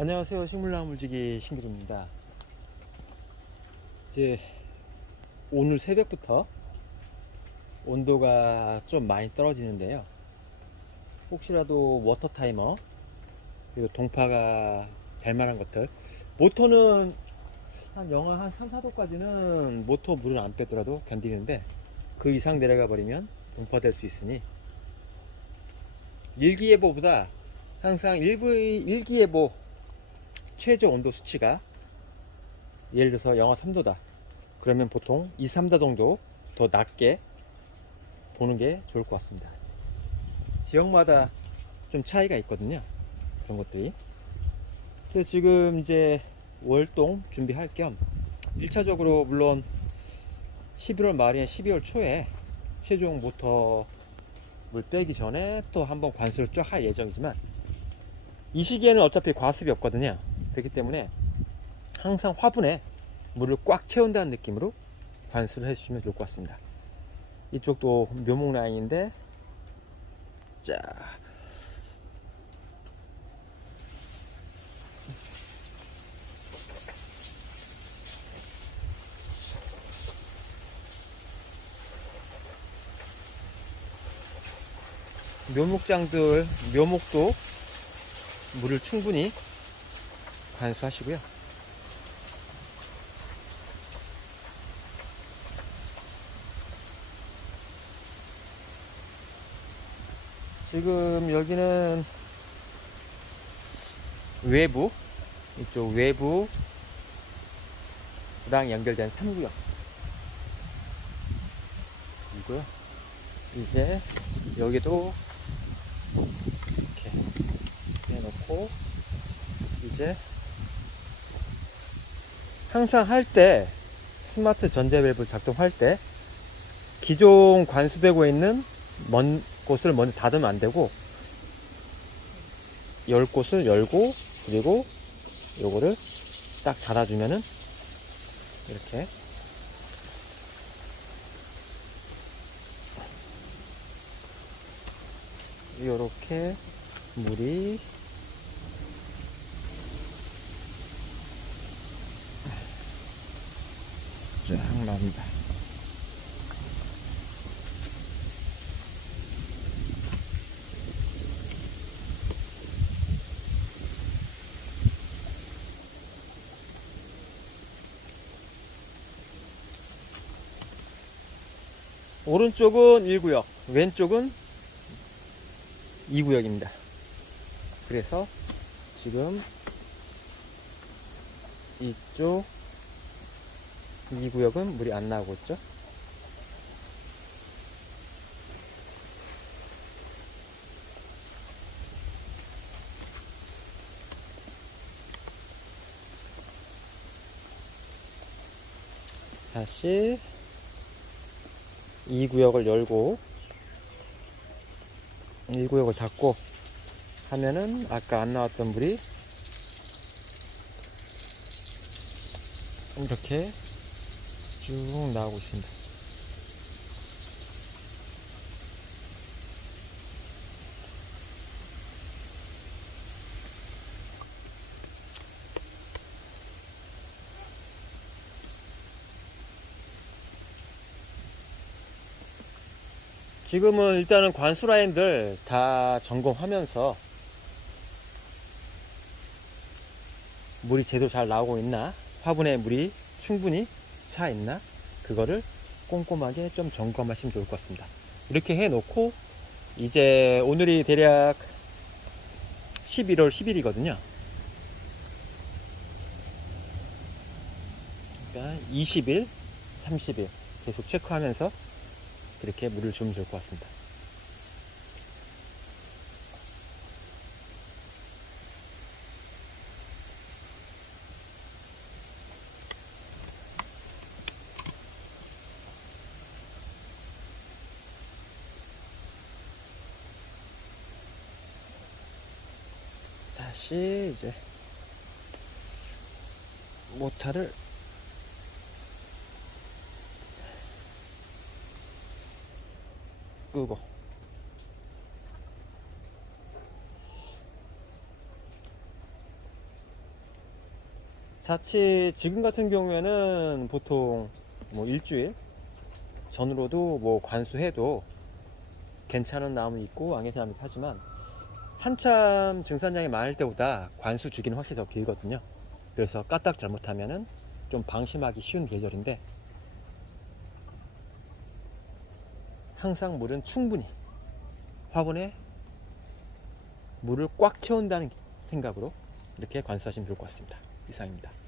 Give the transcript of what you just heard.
안녕하세요. 식물나물지기 신길입니다. 이제 오늘 새벽부터 온도가 좀 많이 떨어지는데요. 혹시라도 워터 타이머 그리고 동파가 될 만한 것들 모터는 한 영하 한 3, 4도까지는 모터 물을 안 빼더라도 견디는데 그 이상 내려가 버리면 동파될 수 있으니 일기예보보다 항상 일부 일기예보 최저 온도 수치가 예를 들어서 영하 3도다. 그러면 보통 2, 3도 정도 더 낮게 보는 게 좋을 것 같습니다. 지역마다 좀 차이가 있거든요. 그런 것들이. 그래서 지금 이제 월동 준비할 겸 1차적으로 물론 11월 말이나 12월 초에 최종 모터 물 빼기 전에 또 한번 관수를 쫙 할 예정이지만 이 시기에는 어차피 과습이 없거든요. 그렇기 때문에 항상 화분에 물을 꽉 채운다는 느낌으로 관수를 해주시면 좋을 것 같습니다. 이쪽도 묘목 라인인데 자 묘목장들 묘목도 물을 충분히 관수하시고요. 지금 여기는 외부 이쪽 외부 랑 연결된 3구역 이고요. 이제 여기도 이렇게 해놓고 이제 항상 할 때 스마트 전자 밸브 작동할 때 기존 관수되고 있는 먼 곳을 먼저 닫으면 안 되고 열 곳을 열고 그리고 요거를 딱 닫아주면은 이렇게. 요렇게 물이 쫙 나옵니다. 오른쪽은 1구역, 왼쪽은 2구역입니다. 그래서 지금 이쪽 2구역은 물이 안 나오고 있죠. 다시 2구역을 열고 1구역을 닫고 하면은 아까 안 나왔던 물이 이렇게 쭉 나오고 있습니다. 지금은 일단은 관수 라인들 다 점검하면서 물이 제대로 잘 나오고 있나 화분에 물이 충분히 차 있나? 그거를 꼼꼼하게 좀 점검하시면 좋을 것 같습니다. 이렇게 해 놓고 이제 오늘이 대략 11월 10일이거든요. 그러니까 20일 30일 계속 체크하면서 그렇게 물을 주면 좋을 것 같습니다 다시 이제 모타를 끄고. 자칫 지금 같은 경우에는 보통 뭐 일주일 전으로도 뭐 관수해도 괜찮은 나무 있고 안 괜찮은 나무 하지만 한참 증산량이 많을 때보다 관수 주기는 확실히 더 길거든요. 그래서 까딱 잘못하면은 좀 방심하기 쉬운 계절인데 항상 물은 충분히 화분에 물을 꽉 채운다는 생각으로 이렇게 관수하시면 좋을 것 같습니다. 이상입니다.